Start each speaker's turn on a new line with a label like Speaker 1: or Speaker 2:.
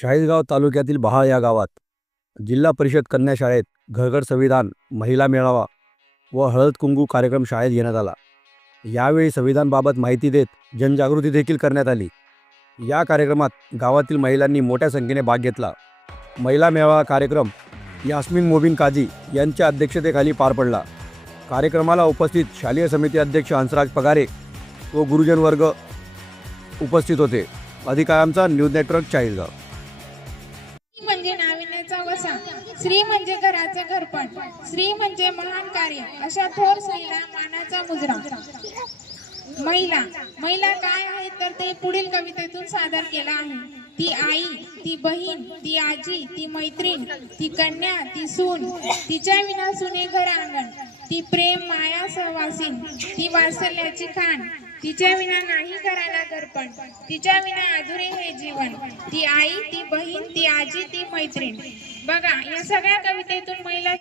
Speaker 1: शाहीदगाव तालुक्यातील बहाळ या गावात जिल्हा परिषद कन्या शाळेत घरघर संविधान महिला मेळावा व हळद कुंकू कार्यक्रम शाळेत घेण्यात आला. यावेळी संविधानबाबत माहिती देत जनजागृती देखील करण्यात आली. या कार्यक्रमात गावातील महिलांनी मोठ्या संख्येने भाग घेतला. महिला मेळावा कार्यक्रम यास्मिन मोबिन काझी यांच्या अध्यक्षतेखाली पार पडला. कार्यक्रमाला उपस्थित शालेय समिती अध्यक्ष हंसराज पगारे व गुरुजन वर्ग उपस्थित होते. अधिकारांचा न्यूज नेटवर्क चाळीसगाव
Speaker 2: म्हणजे नाविन्याचा वसा श्री म्हणजे घराचं घरपण श्री म्हणजे महान कार्य अशा थोर स्त्रीला मानाचा मुजरा. महिला महिला काय आहे तर ते पुढील कवितेतून सादर केला आहे. ती आई ती बहीण ती आजी ती मैत्रीण ती कन्या ती सून तिच्या विना सुने घर अंगण ती प्रेम माया सहवासीन ती वासल्याची खाण तिच्या विना नाही घराला घरपण तिच्या विना अधुरे हे जीवन ती आई ती बहीण ती ती मैत्रीण. बघा या सगळ्या कवितेतून महिला